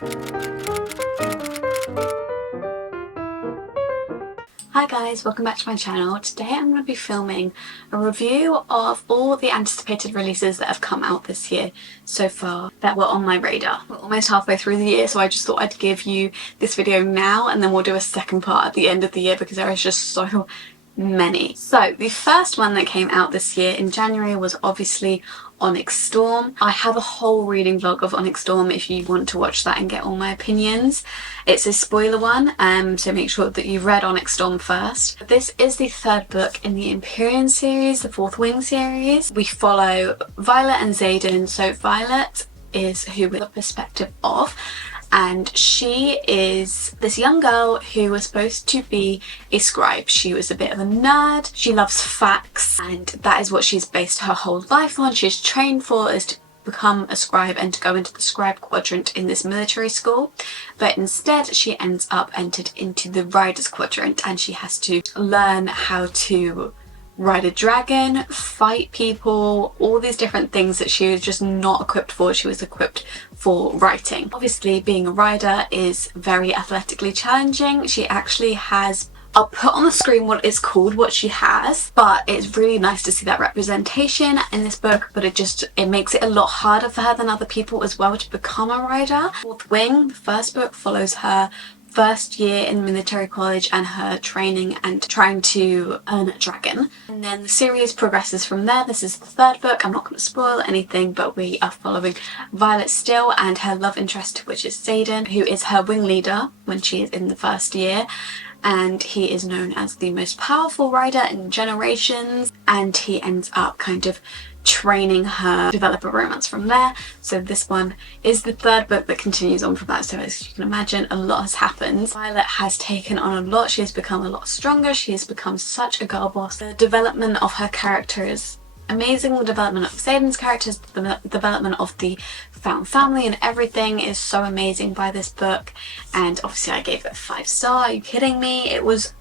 Hi guys, welcome back to my channel. Today I'm going to be filming a review of all the anticipated releases that have come out this year so far that were on my radar. We're almost halfway through the year, so I just thought I'd give you this video now and then we'll do a second part at the end of the year because there is just so many. So the first one that came out this year in January was obviously Onyx Storm. I have a whole reading vlog of Onyx Storm if you want to watch that and get all my opinions. It's a spoiler one, so make sure that you've read Onyx Storm first. This is the third book in the Empyrean series, the Fourth Wing series. We follow Violet and Xaden. So Violet is who we're the perspective of, and she is this young girl who was supposed to be a scribe. She was a bit of a nerd, she loves facts, and that is what she's based her whole life on. She's trained for is to become a scribe and to go into the scribe quadrant in this military school, but instead she ends up entered into the riders quadrant and she has to learn how to ride a dragon, fight people, all these different things that she was just not equipped for. She was equipped for writing. Obviously being a rider is very athletically challenging. She actually has, I'll put on the screen what it's called, what she has, but it's really nice to see that representation in this book, but it makes it a lot harder for her than other people as well to become a rider. Fourth Wing, the first book, follows her first year in military college and her training and trying to earn a dragon, and then the series progresses from there. This is the third book. I'm not going to spoil anything, but we are following Violet still and her love interest, which is Xaden, who is her wing leader when she is in the first year, and he is known as the most powerful rider in generations, and he ends up kind of training her, develop a romance from there. So this one is the third book that continues on from that. So as you can imagine, a lot has happened. Violet has taken on a lot. She has become a lot stronger. She has become such a girl boss. The development of her character is amazing. The development of Xaden's characters, the development of the found family and everything is so amazing by this book. And obviously I gave it a 5-star. Are you kidding me? It was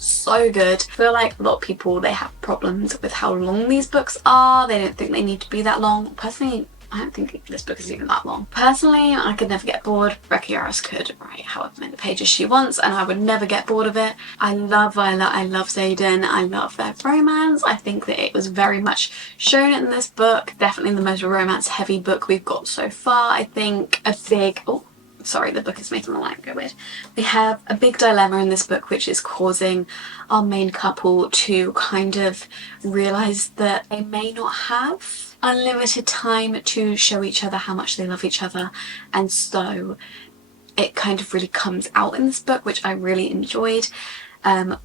so good. I feel like a lot of people, they have problems with how long these books are. They don't think they need to be that long. Personally, I don't think this book is even that long. Personally, I could never get bored. Rebecca Yarros could write however many pages she wants and I would never get bored of it. I love Violet, I love Xaden, I love their romance. I think that it was very much shown in this book. Definitely the most romance heavy book we've got so far. I think a big... sorry, the book is making the light go weird. We have a big dilemma in this book which is causing our main couple to kind of realise that they may not have unlimited time to show each other how much they love each other, and so it kind of really comes out in this book, which I really enjoyed.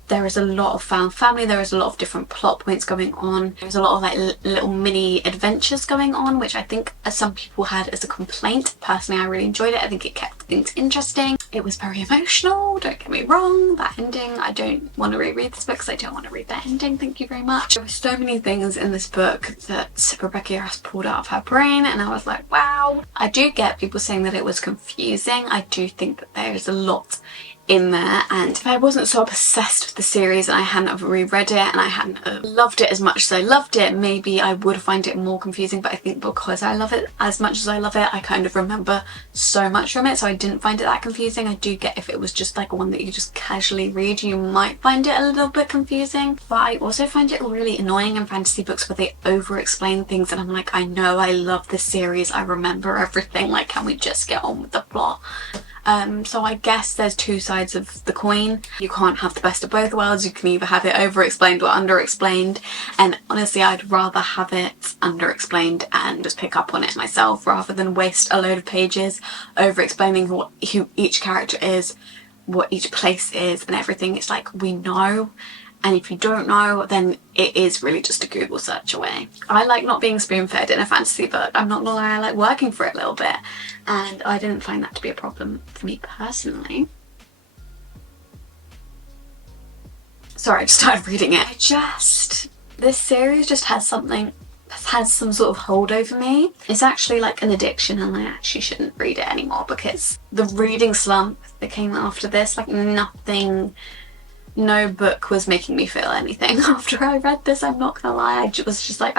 There is a lot of found family, there is a lot of different plot points going on, there's a lot of like little mini adventures going on, which I think some people had as a complaint. Personally, I really enjoyed it. I think it kept things interesting. It was very emotional, don't get me wrong. That ending, I don't want to reread this book because I don't want to read that ending, thank you very much. There were so many things in this book that Rebecca Yarros pulled out of her brain and I was like, wow. I do get people saying that it was confusing. I do think that there is a lot in there, and if I wasn't so obsessed with the series and I hadn't reread it and I hadn't loved it as much as I loved it, maybe I would find it more confusing. But I think because I love it as much as I love it, I kind of remember so much from it, so I didn't find it that confusing. I do get if it was just like one that you just casually read, you might find it a little bit confusing, but I also find it really annoying in fantasy books where they over explain things and I'm like, I know I love this series, I remember everything, like can we just get on with the plot? So I guess there's two sides of the coin. You can't have the best of both worlds. You can either have it over-explained or under-explained, and honestly I'd rather have it under-explained and just pick up on it myself rather than waste a load of pages over-explaining who each character is, what each place is and everything. It's like, we know, and if you don't know, then it is really just a Google search away. I like not being spoon-fed in a fantasy book. I'm not gonna lie, I like working for it a little bit, and I didn't find that to be a problem for me personally. Sorry, I just started reading it. This series just has something, has some sort of hold over me. It's actually like an addiction and I actually shouldn't read it anymore because the reading slump that came after this, like no book was making me feel anything after I read this, I'm not gonna lie. I was just like,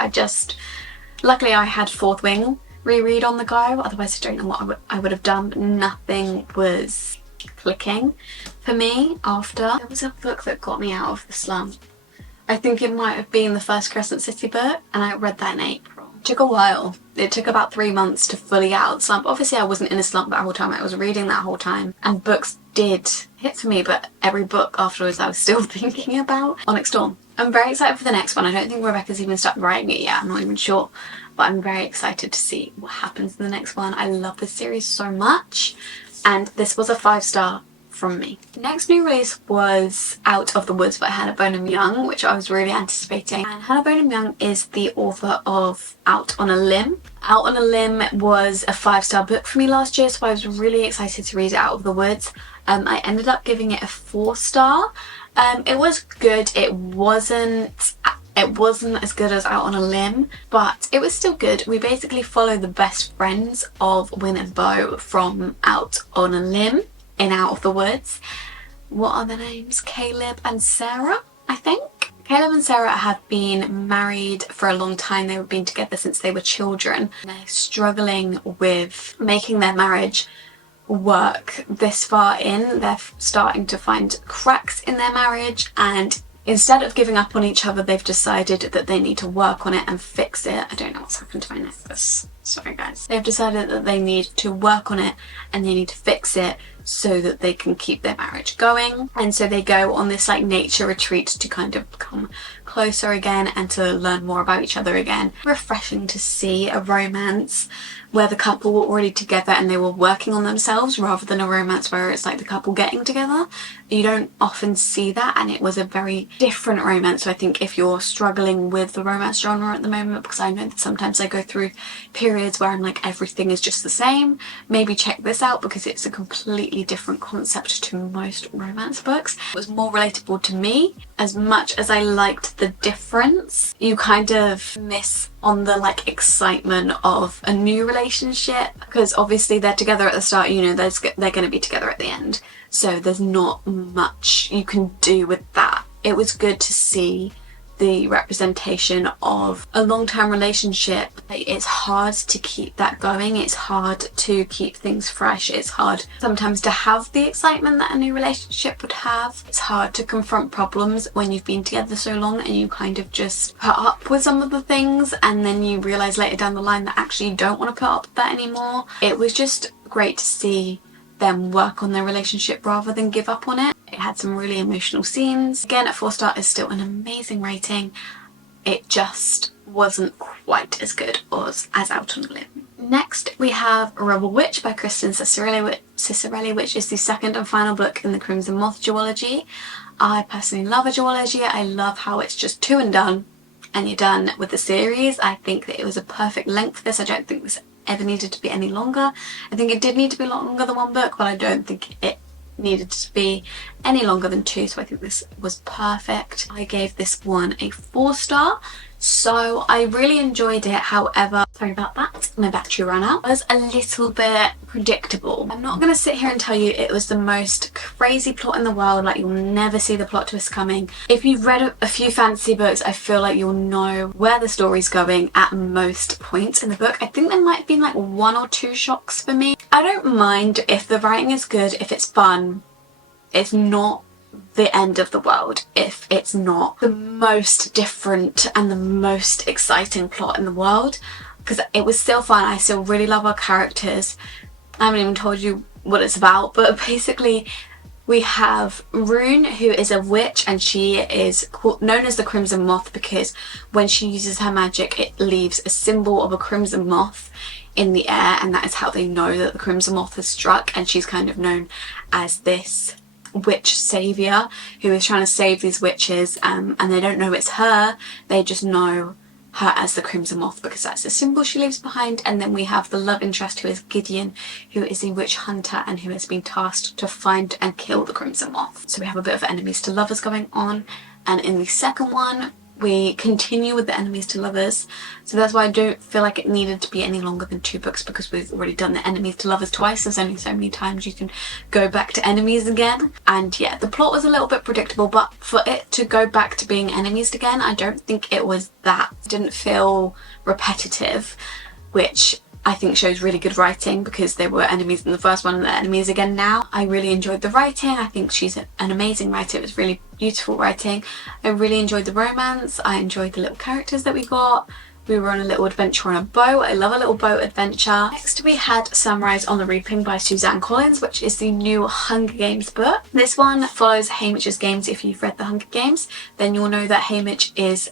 luckily I had Fourth Wing reread on the go, otherwise I don't know what I would have done, but nothing was clicking for me after. There was a book that got me out of the slump. I think it might have been the first Crescent City book, and I read that in April. It took a while. It took about 3 months to fully get out of the slump. Obviously I wasn't in a slump that whole time, I was reading that whole time, and books did hit for me, but every book afterwards I was still thinking about Onyx Dawn. I'm very excited for the next one. I don't think Rebecca's even started writing it yet, I'm not even sure, but I'm very excited to see what happens in the next one. I love this series so much, and this was a 5-star from me. The next new release was Out of the Woods by Hannah Bonham Young, which I was really anticipating. And Hannah Bonham Young is the author of Out on a Limb. Out on a Limb was a 5-star book for me last year, so I was really excited to read Out of the Woods. I ended up giving it a 4-star. It was good. It wasn't as good as Out on a Limb, but it was still good. We basically follow the best friends of Win and Bo from Out on a Limb in Out of the Woods. What are their names? Caleb and Sarah, I think. Caleb and Sarah have been married for a long time. They've been together since they were children. They're struggling with making their marriage work this far in. They're starting to find cracks in their marriage, and instead of giving up on each other, they've decided that they need to work on it and fix it. I don't know what's happened to my necklace. Sorry guys. They've decided that they need to work on it and they need to fix it so that they can keep their marriage going. And so they go on this like nature retreat to kind of become closer again and to learn more about each other again. Refreshing to see a romance where the couple were already together and they were working on themselves, rather than a romance where it's like the couple getting together. You don't often see that, and it was a very different romance. So I think if you're struggling with the romance genre at the moment, because I know that sometimes I go through periods where I'm like everything is just the same, maybe check this out because it's a completely different concept to most romance books. It was more relatable to me. As much as I liked the difference, you kind of miss on the like excitement of a new relationship, because obviously they're together at the start, you know, they're going to be together at the end, so there's not much you can do with that. It was good to see the representation of a long-term relationship. It's hard to keep that going, it's hard to keep things fresh, it's hard sometimes to have the excitement that a new relationship would have. It's hard to confront problems when you've been together so long and you kind of just put up with some of the things, and then you realise later down the line that actually you don't want to put up with that anymore. It was just great to see them work on their relationship rather than give up on it. It had some really emotional scenes. Again, a 4-star is still an amazing rating. It just wasn't quite as good as Out on a Limb. Next we have Rebel Witch by Kristen Cicerelli, which is the second and final book in the Crimson Moth duology. I personally love a duology. I love how it's just 2 and done, and you're done with the series. I think that it was a perfect length for this. I don't think this ever needed to be any longer. I think it did need to be longer than 1 book, but I don't think it needed to be any longer than 2, so I think this was perfect. I gave this one a 4-star, so I really enjoyed it. However, sorry about that, my battery ran out. It was a little bit predictable. I'm not going to sit here and tell you it was the most crazy plot in the world, like you'll never see the plot twist coming. If you've read a few fantasy books, I feel like you'll know where the story's going at most points in the book. I think there might have been like 1 or 2 shocks for me. I don't mind if the writing is good, if it's fun. It's not the end of the world if it's not the most different and the most exciting plot in the world, because it was still fun. I still really love our characters. I haven't even told you what it's about, but basically we have Rune, who is a witch, and she is known as the Crimson Moth because when she uses her magic it leaves a symbol of a crimson moth in the air, and that is how they know that the Crimson Moth has struck. And she's kind of known as this witch saviour who is trying to save these witches, and they don't know it's her, they just know her as the Crimson Moth because that's the symbol she leaves behind. And then we have the love interest, who is Gideon, who is a witch hunter and who has been tasked to find and kill the Crimson Moth. So we have a bit of enemies to lovers going on, and in the second one we continue with the enemies to lovers, so that's why I don't feel like it needed to be any longer than 2 books, because we've already done the enemies to lovers twice. There's only so many times you can go back to enemies again. And yeah, the plot was a little bit predictable, but for it to go back to being enemies again, I don't think it was that. It didn't feel repetitive, which I think shows really good writing because they were enemies in the first one and they're enemies again now. I really enjoyed the writing. I think she's an amazing writer. It was really beautiful writing. I really enjoyed the romance. I enjoyed the little characters that we got. We were on a little adventure on a boat. I love a little boat adventure. Next we had Sunrise on the Reaping by Suzanne Collins, which is the new Hunger Games book. This one follows Haymitch's games. If you've read the Hunger Games, then you'll know that Haymitch is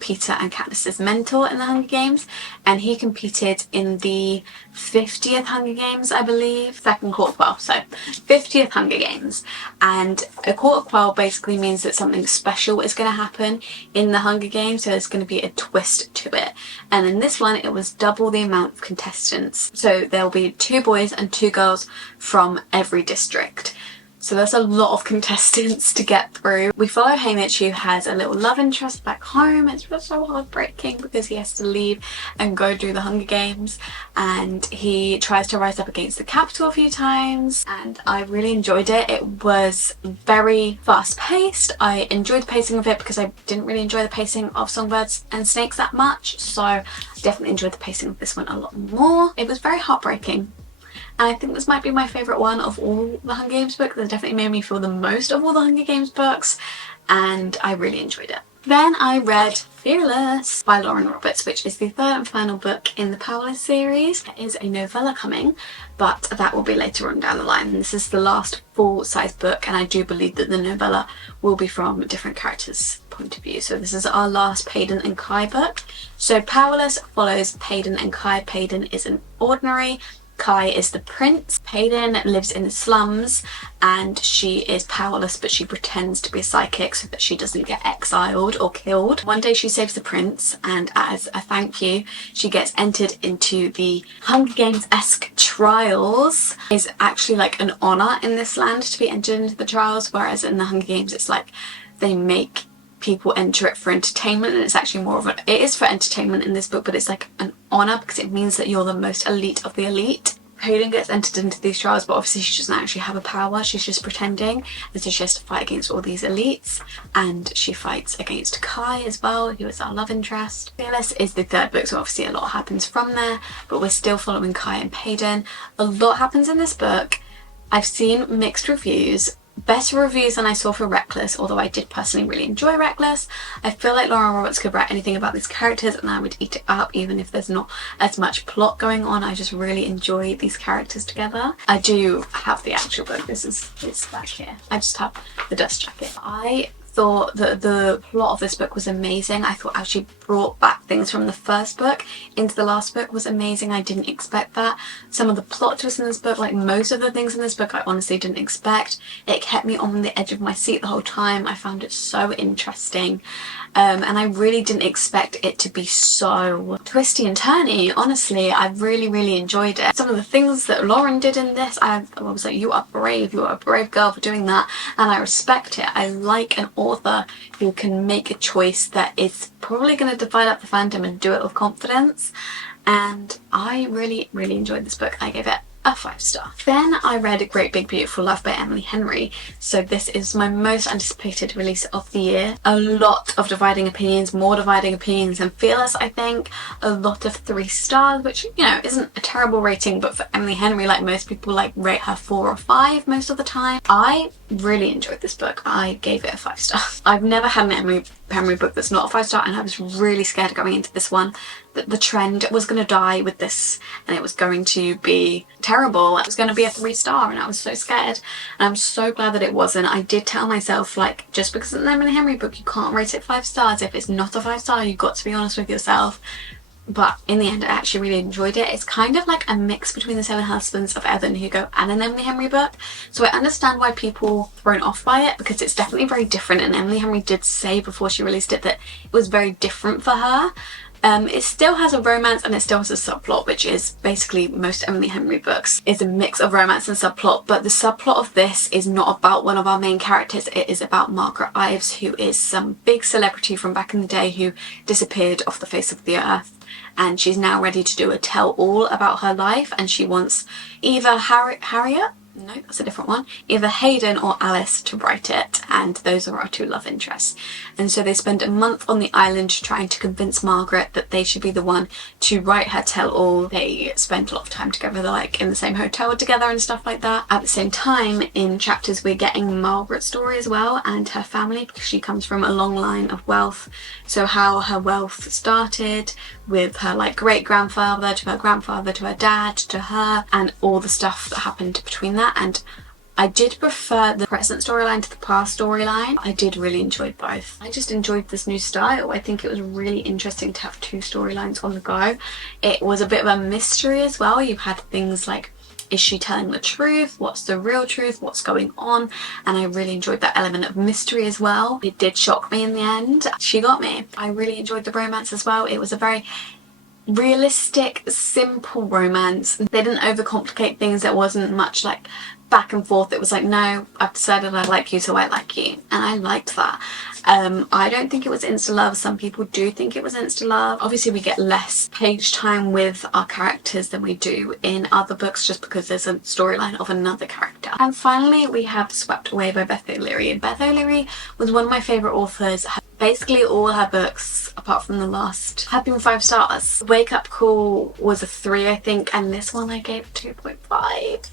Peter and Katniss's mentor in the Hunger Games, and he competed in the 50th Hunger Games, I believe. Second Court of Quell, so 50th Hunger Games. And a Court of Quell basically means that something special is going to happen in the Hunger Games, so there's going to be a twist to it. And in this one it was double the amount of contestants, so there'll be 2 boys and 2 girls from every district. So there's a lot of contestants to get through. We follow Haymitch, who has a little love interest back home. It's just so heartbreaking because he has to leave and go do the Hunger Games, and he tries to rise up against the Capitol a few times, and I really enjoyed it. It was very fast paced. I enjoyed the pacing of it because I didn't really enjoy the pacing of Songbirds and Snakes that much, so I definitely enjoyed the pacing of this one a lot more. It was very heartbreaking. And I think this might be my favourite one of all the Hunger Games books. It definitely made me feel the most of all the Hunger Games books, and I really enjoyed it. Then I read Fearless by Lauren Roberts, which is the 3rd and final book in the Powerless series. There is a novella coming, but that will be later on down the line. This is the last full-size book, and I do believe that the novella will be from different characters' point of view. So this is our last Paden and Kai book. So Powerless follows Paden and Kai. Paden is an ordinary, Kai is the prince. Paden lives in the slums and she is powerless, but she pretends to be a psychic so that she doesn't get exiled or killed. One day she saves the prince, and as a thank you she gets entered into the Hunger Games-esque trials. It's actually like an honour in this land to be entered into the trials, whereas in the Hunger Games it's like they make people enter it for entertainment, and it's actually more of it is for entertainment in this book, but it's like an honour because it means that you're the most elite of the elite. Hayden gets entered into these trials, but obviously she doesn't actually have a power, she's just pretending, and so she has to fight against all these elites, and she fights against Kai as well, who is our love interest. Fearless is the 3rd book, so obviously a lot happens from there, but we're still following Kai and Paden. A lot happens in this book. I've seen mixed reviews. Better reviews than I saw for Reckless, although I did personally really enjoy Reckless. I feel like Lauren Roberts could write anything about these characters and I would eat it up, even if there's not as much plot going on. I just really enjoy these characters together. I do have the actual book. It's back here. I just have the dust jacket. I thought that the plot of this book was amazing. I thought actually brought back things from the first book into the last book was amazing. I didn't expect that. Some of the plot twists in this book, like most of the things in this book, I honestly didn't expect. It kept me on the edge of my seat the whole time. I found it so interesting. And I really didn't expect it to be so twisty and turny. Honestly, I really enjoyed it. Some of the things that Lauren did in this, I was like, you are brave girl for doing that, and I respect it. I like an author who can make a choice that is probably going to divide up the fandom and do it with confidence, and I really enjoyed this book. I gave it a 5-star. Then I read Great Big Beautiful Love by Emily Henry. So this is my most anticipated release of the year. A lot of dividing opinions, more dividing opinions than Fearless, I think. A lot of 3 stars, which, you know, isn't a terrible rating, but for Emily Henry, like most people, like rate her 4 or 5 most of the time. I really enjoyed this book. I gave it a 5-star. I've never had an Emily Henry book that's not a 5-star, and I was really scared going into this one that the trend was going to die with this and it was going to be terrible. It was going to be a 3-star, and I was so scared, and I'm so glad that it wasn't. I did tell myself, like, just because it's an Emily Henry book you can't rate it 5 stars. If it's not a 5-star, you've got to be honest with yourself. But in the end I actually really enjoyed it. It's kind of like a mix between The 7 Husbands of Evan Hugo and an Emily Henry book, so I understand why people are thrown off by it, because it's definitely very different, and Emily Henry did say before she released it that it was very different for her. It still has a romance and it still has a subplot, which is basically most Emily Henry books is a mix of romance and subplot, but the subplot of this is not about one of our main characters. It is about Margaret Ives, who is some big celebrity from back in the day who disappeared off the face of the earth, and she's now ready to do a tell-all about her life, and she wants either Harriet, no, that's a different one, either Hayden or Alice to write it, and those are our two love interests. And so they spend a month on the island trying to convince Margaret that they should be the one to write her tell-all. They spend a lot of time together, they're like in the same hotel together and stuff like that. At the same time, in chapters we're getting Margaret's story as well, and her family, because she comes from a long line of wealth. So how her wealth started with her like great-grandfather to her grandfather to her dad to her, and all the stuff that happened between that. And I did prefer the present storyline to the past storyline. I did really enjoy both. I just enjoyed this new style. I think it was really interesting to have two storylines on the go. It was a bit of a mystery as well. You had things like, is she telling the truth? What's the real truth? What's going on? And I really enjoyed that element of mystery as well. It did shock me in the end. She got me. I really enjoyed the romance as well. It was a very realistic, simple romance. They didn't overcomplicate things. There wasn't much like back and forth. It was like, no, I've decided I like you, so I like you. And I liked that. I don't think it was insta-love. Some people do think it was insta-love. Obviously we get less page time with our characters than we do in other books, just because there's a storyline of another character. And finally we have Swept Away by Beth O'Leary. And Beth O'Leary was one of my favourite authors. Basically all her books, apart from the last, have been 5 stars. Wake Up Call was a 3, I think, and this one I gave 2.5.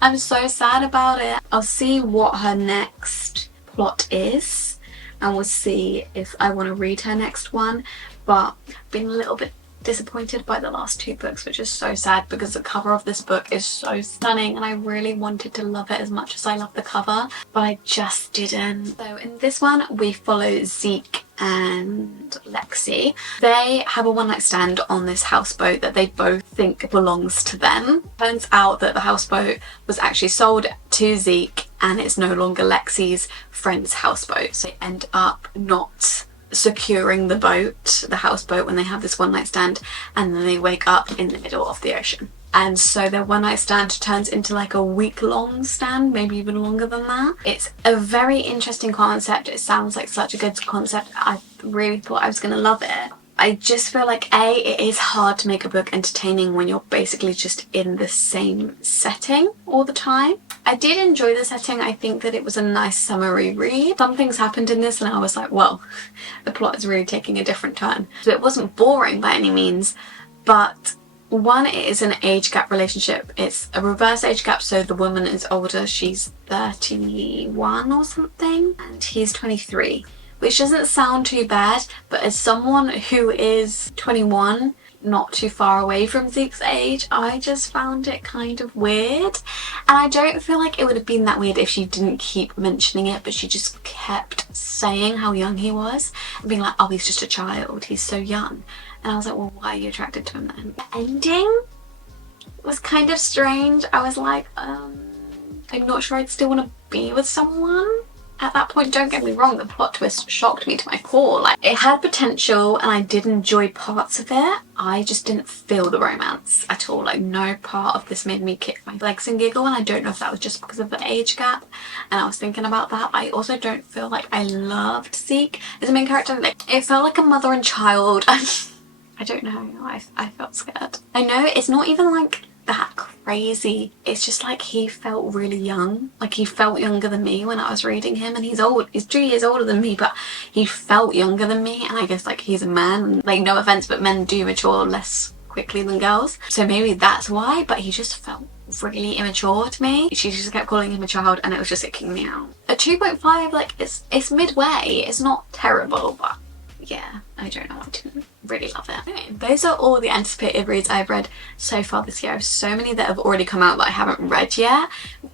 I'm so sad about it. I'll see what her next plot is, and we'll see if I want to read her next one. But I've been a little bit disappointed by the last 2 books, which is so sad because the cover of this book is so stunning and I really wanted to love it as much as I love the cover, but I just didn't. So in this one we follow Zeke and Lexi. They have a one-night stand on this houseboat that they both think belongs to them. Turns out that the houseboat was actually sold to Zeke and it's no longer Lexi's friend's houseboat, so they end up not securing the boat, the houseboat, when they have this one night stand, and then they wake up in the middle of the ocean. And so their one night stand turns into like a week-long stand, maybe even longer than that. It's a very interesting concept. It sounds like such a good concept. I really thought I was gonna love it. I just feel like it is hard to make a book entertaining when you're basically just in the same setting all the time. I did enjoy the setting. I think that it was a nice summery read. Some things happened in this and I was like, well, the plot is really taking a different turn. So it wasn't boring by any means, but one, it is an age gap relationship. It's a reverse age gap, so the woman is older. She's 31 or something and he's 23. Which doesn't sound too bad, but as someone who is 21, not too far away from Zeke's age, I just found it kind of weird. And I don't feel like it would have been that weird if she didn't keep mentioning it, but she just kept saying how young he was and being like, oh, he's just a child, he's so young. And I was like, well, why are you attracted to him then? The ending was kind of strange. I was like, I'm not sure I'd still want to be with someone at that point. Don't get me wrong, the plot twist shocked me to my core. Like, it had potential and I did enjoy parts of it. I just didn't feel the romance at all. Like, no part of this made me kick my legs and giggle, and I don't know if that was just because of the age gap, and I was thinking about that. I also don't feel like I loved Zeke as a main character. Like, it felt like a mother and child. I don't know, I felt scared. I know it's not even like that crazy, it's just like he felt really young. Like, he felt younger than me when I was reading him, and he's 2 years older than me, but he felt younger than me. And I guess like he's a man, and like, no offense, but men do mature less quickly than girls, so maybe that's why, but he just felt really immature to me. She just kept calling him a child and it was just icking me out. A 2.5, like, it's midway. It's not terrible, but yeah, I don't know, I didn't really love it. Anyway, those are all the anticipated reads I've read so far this year. I have so many that have already come out that I haven't read yet,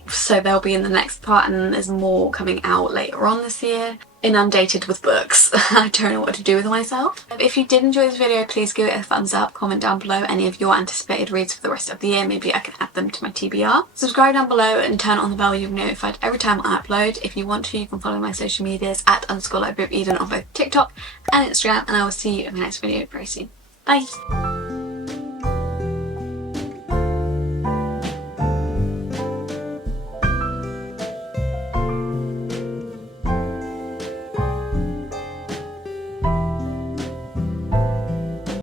so they'll be in the next part, and there's more coming out later on this year. Inundated with books. I don't know what to do with myself. If you did enjoy this video, please give it a thumbs up, comment down below any of your anticipated reads for the rest of the year. Maybe I can add them to my TBR. Subscribe down below and turn on the bell, you'll be notified every time I upload. If you want to, you can follow my social medias at _libraryofeden on both TikTok and Instagram, and I will see you in my next video very soon. Bye!